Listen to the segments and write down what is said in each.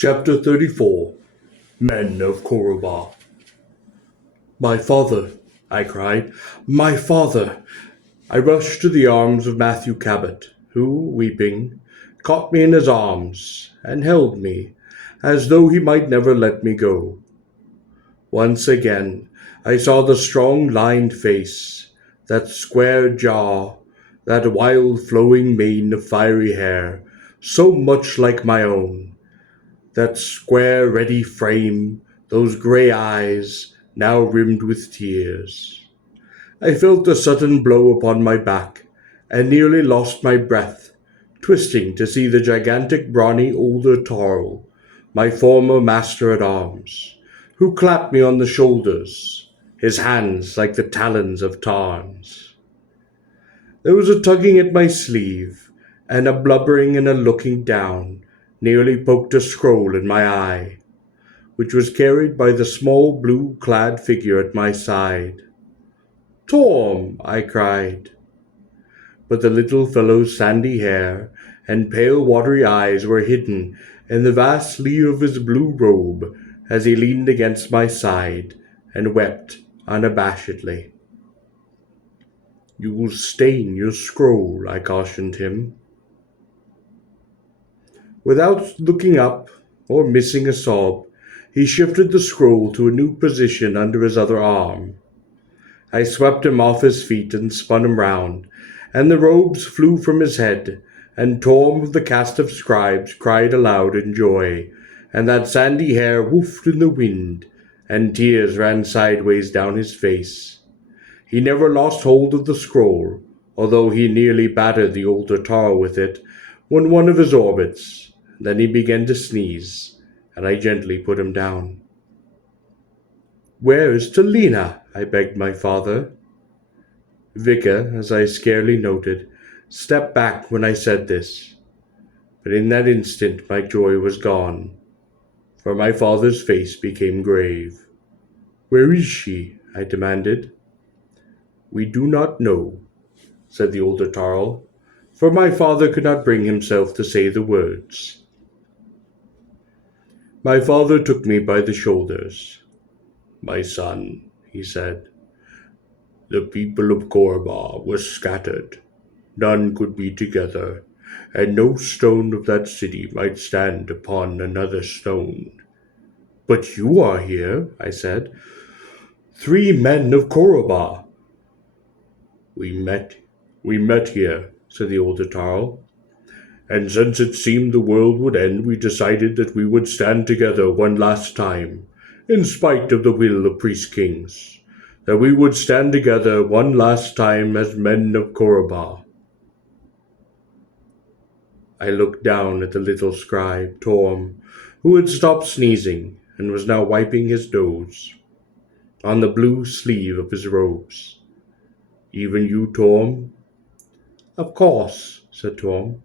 Chapter 34 Men of Korobah. "My father!" I cried. "My father!" I rushed to the arms of Matthew Cabot, who, weeping, caught me in his arms and held me, as though he might never let me go. Once again I saw the strong lined face, that square jaw, that wild flowing mane of fiery hair, so much like my own, that square ready frame, those grey eyes, now rimmed with tears. I felt a sudden blow upon my back, and nearly lost my breath, twisting to see the gigantic brawny older Tarl, my former master-at-arms, who clapped me on the shoulders, his hands like the talons of Tarns. There was a tugging at my sleeve, and a blubbering and a looking down nearly poked a scroll in my eye, which was carried by the small blue-clad figure at my side. "Torm!" I cried. But the little fellow's sandy hair and pale watery eyes were hidden in the vast sleeve of his blue robe as he leaned against my side and wept unabashedly. "You will stain your scroll," I cautioned him. Without looking up or missing a sob, he shifted the scroll to a new position under his other arm. I swept him off his feet and spun him round, and the robes flew from his head, and Torm of the cast of scribes cried aloud in joy, and that sandy hair woofed in the wind, and tears ran sideways down his face. He never lost hold of the scroll, although he nearly battered the older tar with it when one of his orbits. Then he began to sneeze, and I gently put him down. "Where is Talina?" I begged my father. Vicar, as I scarcely noted, stepped back when I said this, but in that instant my joy was gone, for my father's face became grave. "Where is she?" I demanded. "We do not know," said the older Tarl, for my father could not bring himself to say the words. My father took me by the shoulders. "My son," he said, "the people of Korobah were scattered. None could be together, and no stone of that city might stand upon another stone." "But you are here," I said. "3 men of Korobah." We met here," said the older Tarl. "And since it seemed the world would end, we decided that we would stand together one last time, in spite of the will of priest-kings, that we would stand together one last time as men of Korobah." I looked down at the little scribe, Torm, who had stopped sneezing and was now wiping his nose, on the blue sleeve of his robes. "Even you, Torm?" "Of course," said Torm.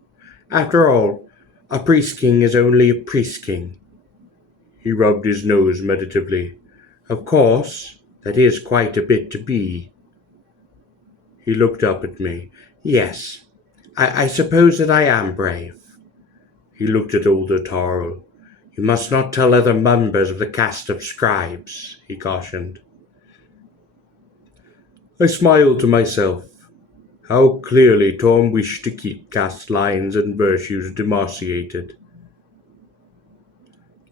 "After all, a priest-king is only a priest-king." He rubbed his nose meditatively. "Of course, that is quite a bit to be." He looked up at me. "Yes, I suppose that I am brave." He looked at older Tarl. "You must not tell other members of the caste of scribes," he cautioned. I smiled to myself. How clearly Torm wished to keep caste lines and virtues demarcated.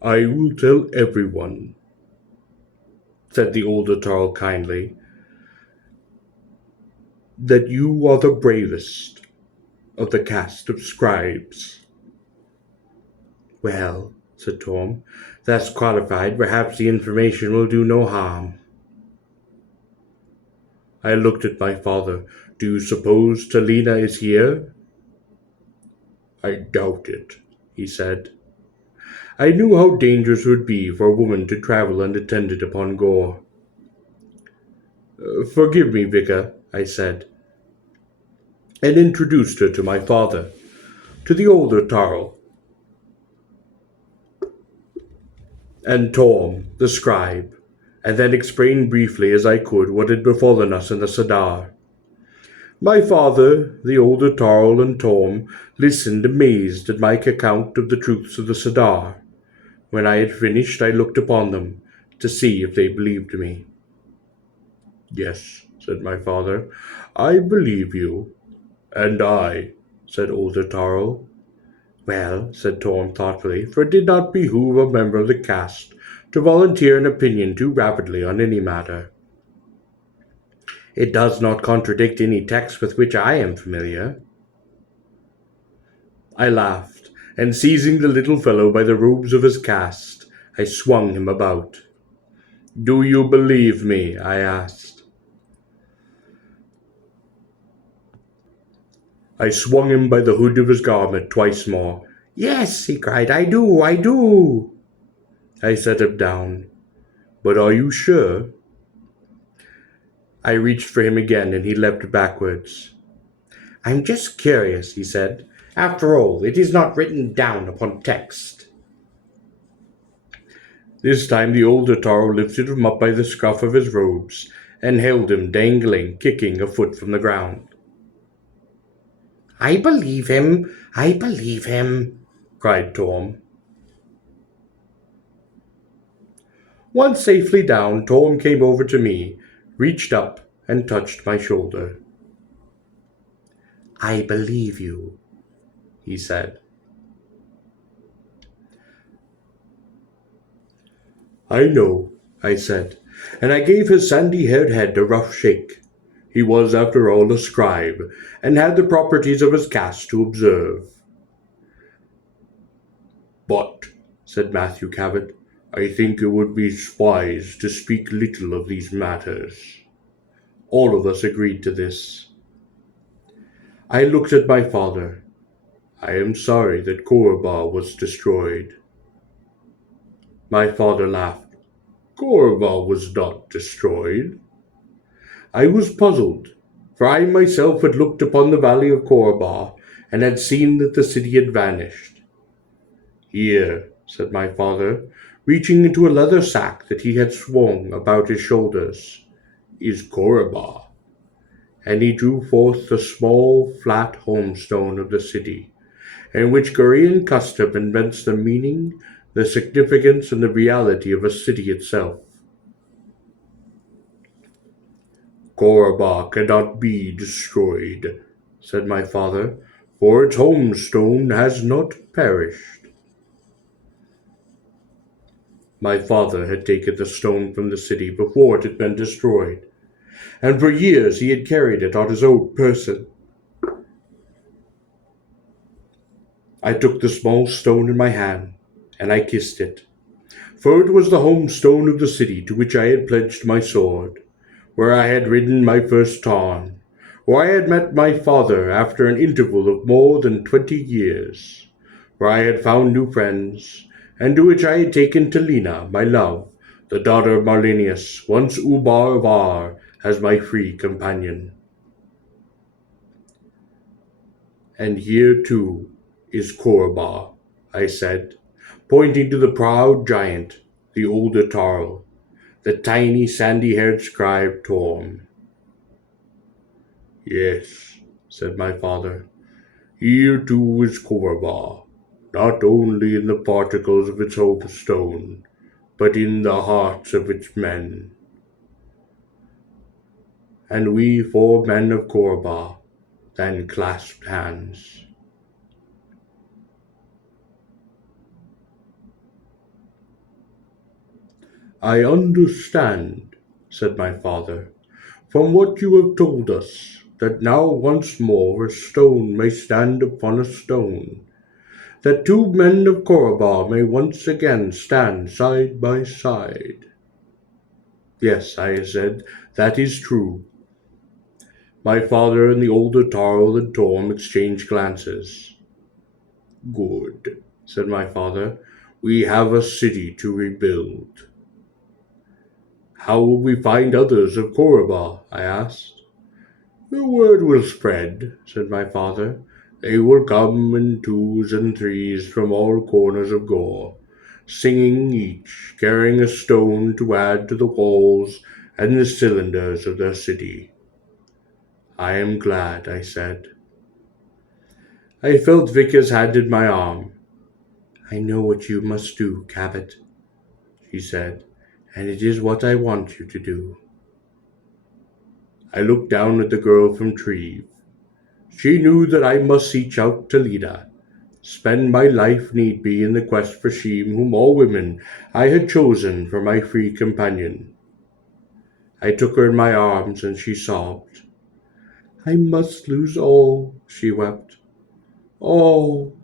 "I will tell everyone," said the older Tarl kindly, "that you are the bravest of the caste of scribes." "Well," said Torm, "thus qualified, perhaps the information will do no harm." I looked at my father. "Do you suppose Talina is here?" "I doubt it," he said. I knew how dangerous it would be for a woman to travel unattended upon Gor. "Forgive me, Vicar," I said, and introduced her to my father, to the older Tarl, and Torm, the scribe, and then explained briefly as I could what had befallen us in the Sadar. My father, the older Tarl, and Torm listened amazed at my account of the truths of the Sadar, When I had finished, I looked upon them to see if they believed me. Yes, said my father, I believe you. And I, said older Taro. Well, said Torm thoughtfully, for it did not behoove a member of the caste to volunteer an opinion too rapidly on any matter. It does not contradict any text with which I am familiar. I laughed, and seizing the little fellow by the robes of his caste, I swung him about. Do you believe me? I asked. I swung him by the hood of his garment twice more. Yes, he cried, I do, I do. I set him down. But are you sure? I reached for him again, and he leapt backwards. I'm just curious, he said. After all, it is not written down upon text. This time the older Taro lifted him up by the scruff of his robes, and held him dangling, kicking a foot from the ground. I believe him, cried Torm. Once safely down, Torm came over to me, reached up, and touched my shoulder. I believe you, he said. I know, I said, and I gave his sandy-haired head a rough shake. He was, after all, a scribe, and had the properties of his caste to observe. But, said Matthew Cabot, I think it would be wise to speak little of these matters. All of us agreed to this. I looked at my father. I am sorry that Korobar was destroyed. My father laughed. Korobar was not destroyed. I was puzzled, for I myself had looked upon the valley of Korobar and had seen that the city had vanished. Here, said my father, reaching into a leather sack that he had swung about his shoulders, is Korobar. And he drew forth the small, flat homestone of the city, in which Korean custom invents the meaning, the significance, and the reality of a city itself. Korobar cannot be destroyed, said my father, for its homestone has not perished. My father had taken the stone from the city before it had been destroyed, and for years he had carried it on his own person. I took the small stone in my hand, and I kissed it, for it was the home stone of the city to which I had pledged my sword, where I had ridden my first tarn, where I had met my father after an interval of more than 20 years, where I had found new friends, and to which I had taken Talina, my love, the daughter of Marlenius, once Ubar of Ar, as my free companion. And here, too, is Korobar, I said, pointing to the proud giant, the older Tarl, the tiny sandy-haired scribe Torm. Yes, said my father, here too is Korobar, not only in the particles of its stone, but in the hearts of its men. And we 4 men of Korobar then clasped hands. I understand, said my father, from what you have told us, that now once more a stone may stand upon a stone, that 2 men of Korobar may once again stand side by side. Yes, I said, that is true. My father and the older Tarl and Torm exchanged glances. Good, said my father, we have a city to rebuild. How will we find others of Korobar? I asked. The word will spread, said my father. They will come in 2s and 3s from all corners of Gor, singing each, carrying a stone to add to the walls and the cylinders of their city. I am glad, I said. I felt Vickers hand in my arm. I know what you must do, Cabot, she said, and it is what I want you to do. I looked down at the girl from Treve. She knew that I must seek out Talida, spend my life need be in the quest for Sheem whom all women I had chosen for my free companion. I took her in my arms and she sobbed. I must lose all, she wept. All.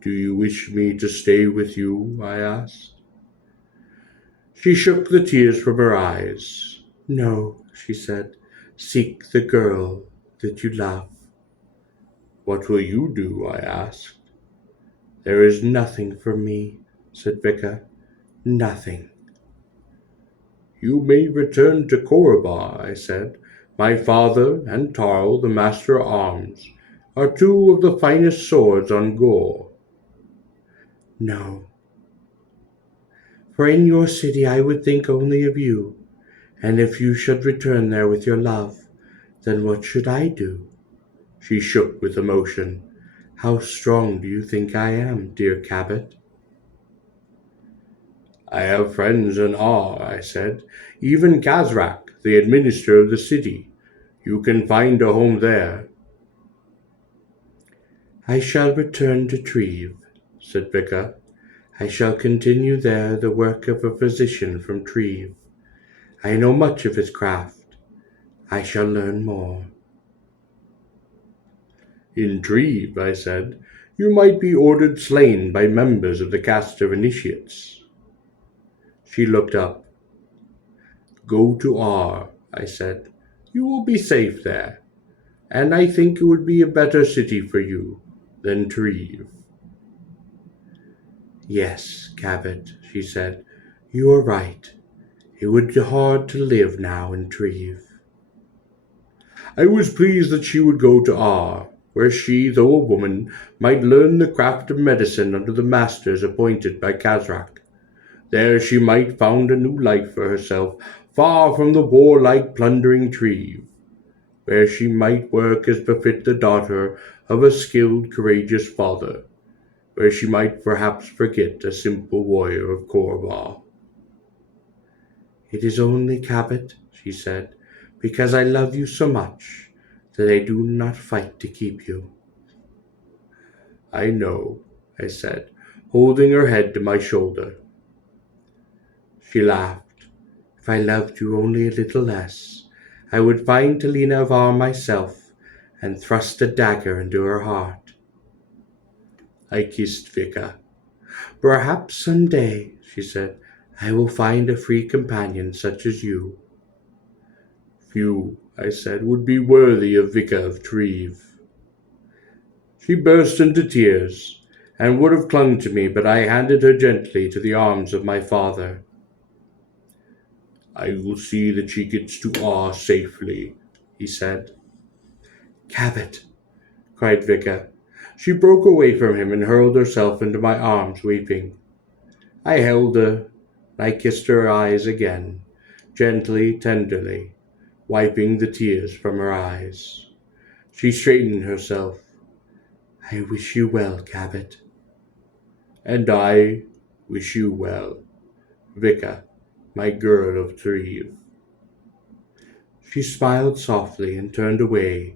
Do you wish me to stay with you? I asked. She shook the tears from her eyes. No, she said. Seek the girl that you love. What will you do? I asked. There is nothing for me, said Vicar. Nothing. You may return to Korribar, I said. My father and Tarl, the master at arms, are two of the finest swords on Gor. No. For in your city I would think only of you, and if you should return there with your love, then what should I do? She shook with emotion. How strong do you think I am, dear Cabot? I have friends in Ar, I said. Even Kazrak, the administrator of the city. You can find a home there. I shall return to Treve, said Vicar. I shall continue there the work of a physician from Treve. I know much of his craft. I shall learn more. In Treve, I said, you might be ordered slain by members of the caste of initiates. She looked up. Go to Ar, I said. You will be safe there, and I think it would be a better city for you than Treve. Yes, Cabot, she said. You are right. It would be hard to live now in Treve. I was pleased that she would go to Ar, where she, though a woman, might learn the craft of medicine under the masters appointed by Kazrak. There she might found a new life for herself, far from the warlike plundering Treve, where she might work as befit the daughter of a skilled, courageous father, where she might perhaps forget a simple warrior of Korribar. It is only, Cabot, she said, because I love you so much that I do not fight to keep you. I know, I said, holding her head to my shoulder. She laughed. If I loved you only a little less, I would find Talina of Ar myself and thrust a dagger into her heart. I kissed Vika. Perhaps some day, she said, I will find a free companion such as you. Few, I said, would be worthy of Vika of Treve. She burst into tears, and would have clung to me, but I handed her gently to the arms of my father. I will see that she gets to Ar safely, he said. Cabot, cried Vika. She broke away from him and hurled herself into my arms, weeping. I held her, and I kissed her eyes again, gently, tenderly, wiping the tears from her eyes. She straightened herself. I wish you well, Cabot. And I wish you well, Vika, my girl of Treve. She smiled softly and turned away,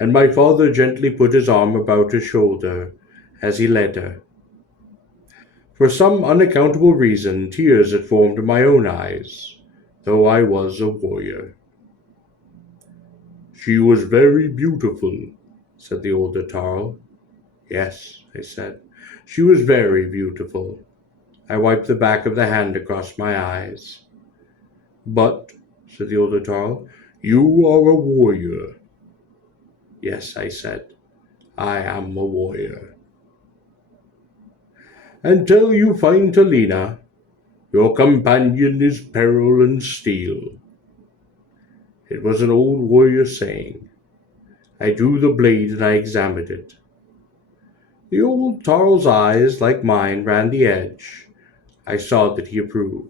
and my father gently put his arm about her shoulder as he led her. For some unaccountable reason, tears had formed in my own eyes, though I was a warrior. She was very beautiful, said the older Tarl. Yes, I said. She was very beautiful. I wiped the back of the hand across my eyes. But, said the older Tarl, you are a warrior. Yes, I said, I am a warrior. Until you find Talina, your companion is peril and steel. It was an old warrior saying. I drew the blade and I examined it. The old Tarl's eyes, like mine, ran the edge. I saw that he approved.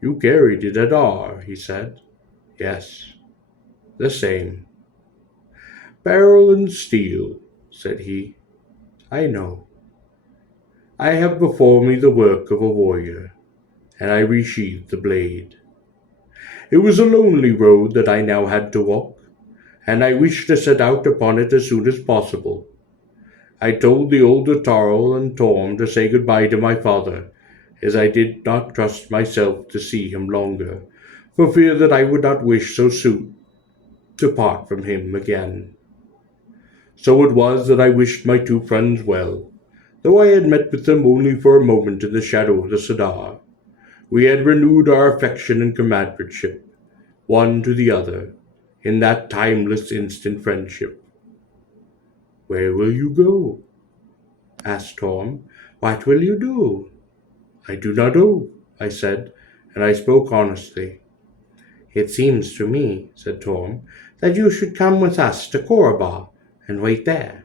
You carried it at Ar, he said. Yes, the same. Beryl and steel, said he. I know. I have before me the work of a warrior, and I resheathed the blade. It was a lonely road that I now had to walk, and I wished to set out upon it as soon as possible. I told the older Tarl and Torm to say good-bye to my father, as I did not trust myself to see him longer, for fear that I would not wish so soon to part from him again. So it was that I wished my two friends well, though I had met with them only for a moment in the shadow of the cedar. We had renewed our affection and comradeship, one to the other, in that timeless instant friendship. "Where will you go?" asked Tom. "What will you do?" "I do not know," I said, and I spoke honestly. "It seems to me," said Tom, "that you should come with us to Koraba and wait there.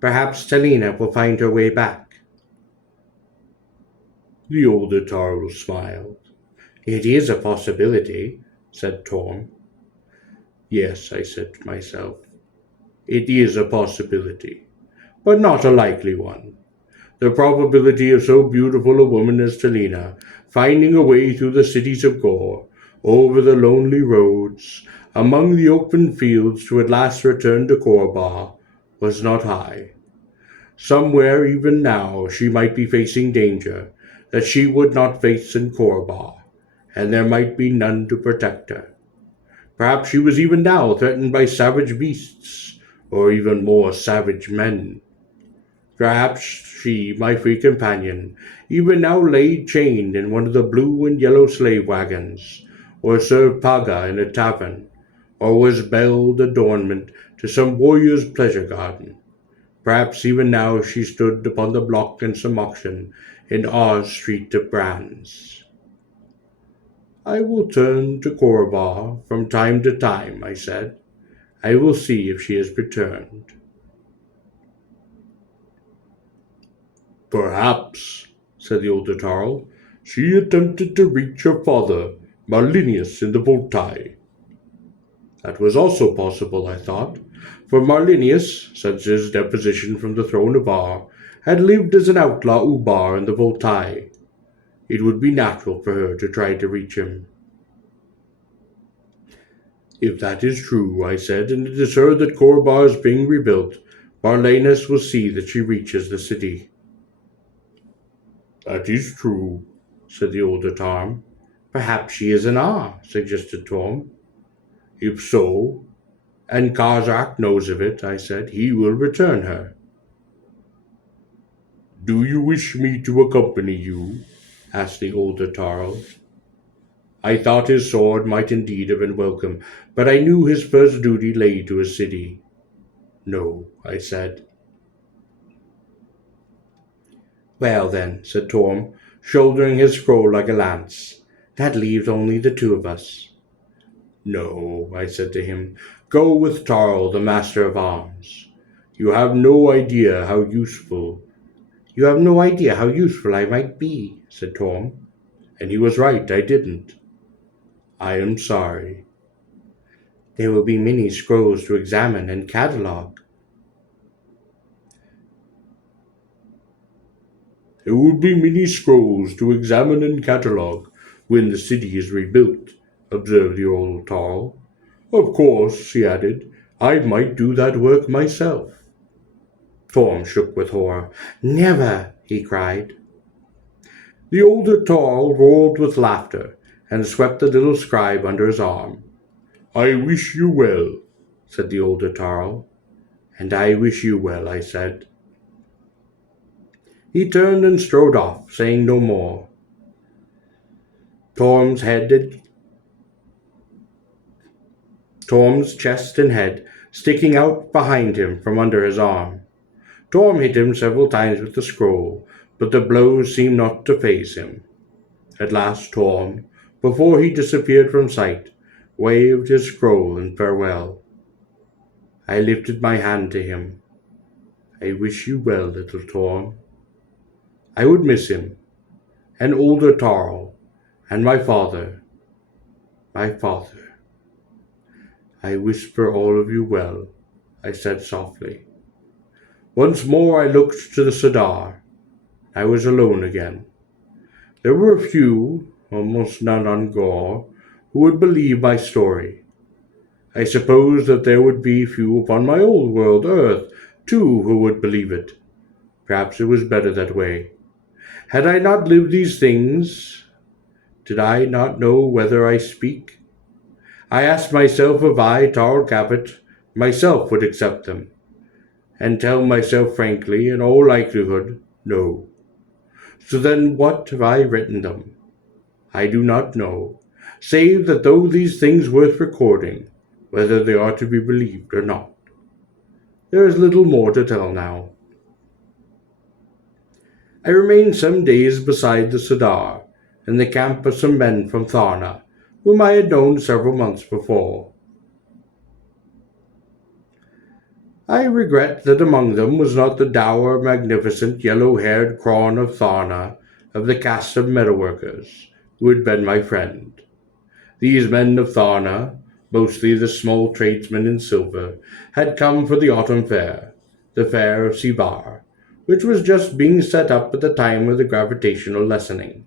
Perhaps Talina will find her way back." The older Tarl smiled. "It is a possibility," said Tom. "Yes," I said to myself, "it is a possibility, but not a likely one. The probability of so beautiful a woman as Talina finding a way through the cities of Gor, over the lonely roads, among the open fields to at last return to Korba, was not high. Somewhere even now she might be facing danger that she would not face in Korba, and there might be none to protect her. Perhaps she was even now threatened by savage beasts, or even more savage men. Perhaps she, my free companion, even now lay chained in one of the blue and yellow slave wagons, or served paga in a tavern, or was belled adornment to some warrior's pleasure garden. Perhaps even now she stood upon the block in some auction in R's street of brands. "I will turn to Koraba from time to time," I said. "I will see if she has returned." "Perhaps," said the older Tarl, "she attempted to reach her father, Marlinius, in the Voltae." That was also possible, I thought, for Marlinius, since his deposition from the throne of Ar, had lived as an outlaw Ubar in the Voltae. It would be natural for her to try to reach him. "If that is true," I said, "and it is heard that Korbar is being rebuilt, Marlenus will see that she reaches the city." "That is true," said the older Tarm. "Perhaps she is an R," suggested Torm. "If so, and Kazak knows of it," I said, "he will return her." "Do you wish me to accompany you?" asked the older Tarl. I thought his sword might indeed have been welcome, but I knew his first duty lay to his city. "No," I said. "Well, then," said Torm, shouldering his scroll like a lance, "that leaves only the two of us." "No," I said to him, "go with Tarl, the master of arms. You have no idea how useful I might be," said Torm. And he was right, I didn't. "I am sorry." "There will be many scrolls to examine and catalogue." "There will be many scrolls to examine and catalogue when the city is rebuilt," observed the old Tarl. "Of course," he added, "I might do that work myself." Torm shook with horror. "Never!" he cried. The older Tarl roared with laughter and swept the little scribe under his arm. "I wish you well," said the older Tarl. "And I wish you well," I said. He turned and strode off, saying no more. Torm's chest and head sticking out behind him from under his arm. Torm hit him several times with the scroll, but the blows seemed not to faze him. At last Torm, before he disappeared from sight, waved his scroll in farewell. I lifted my hand to him. "I wish you well, little Torm." I would miss him, and older Tarl, and my father. "I whisper all of you well," I said softly. Once more I looked to the cedar. I was alone again. There were a few, almost none on Gor, who would believe my story. I suppose that there would be few upon my old world, Earth, too, who would believe it. Perhaps it was better that way. Had I not lived these things, did I not know whether I speak? I asked myself if I, Tarl Cabot, myself would accept them, and tell myself frankly, in all likelihood, no. So then what have I written them? I do not know, save that though these things worth recording, whether they are to be believed or not. There is little more to tell now. I remained some days beside the Cedar, in the camp of some men from Tharna, whom I had known several months before. I regret that among them was not the dour, magnificent, yellow-haired Crawn of Tharna, of the caste of metalworkers, who had been my friend. These men of Tharna, mostly the small tradesmen in silver, had come for the autumn fair, the fair of Sibar, which was just being set up at the time of the gravitational lessening.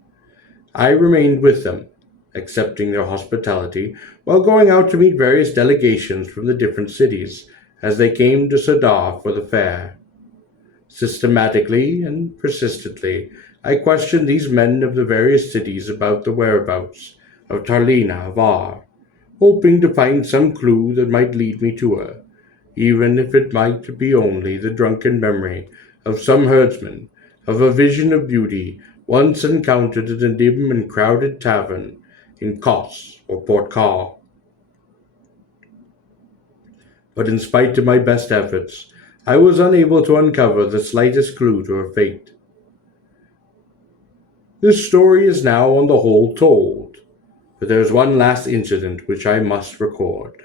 I remained with them, accepting their hospitality, while going out to meet various delegations from the different cities as they came to Sadar for the fair. Systematically and persistently, I questioned these men of the various cities about the whereabouts of Tarlina Var, hoping to find some clue that might lead me to her, even if it might be only the drunken memory of some herdsman of a vision of beauty once encountered at a dim and crowded tavern in Kos or Port Car. But in spite of my best efforts, I was unable to uncover the slightest clue to her fate. This story is now on the whole told, but there is one last incident which I must record.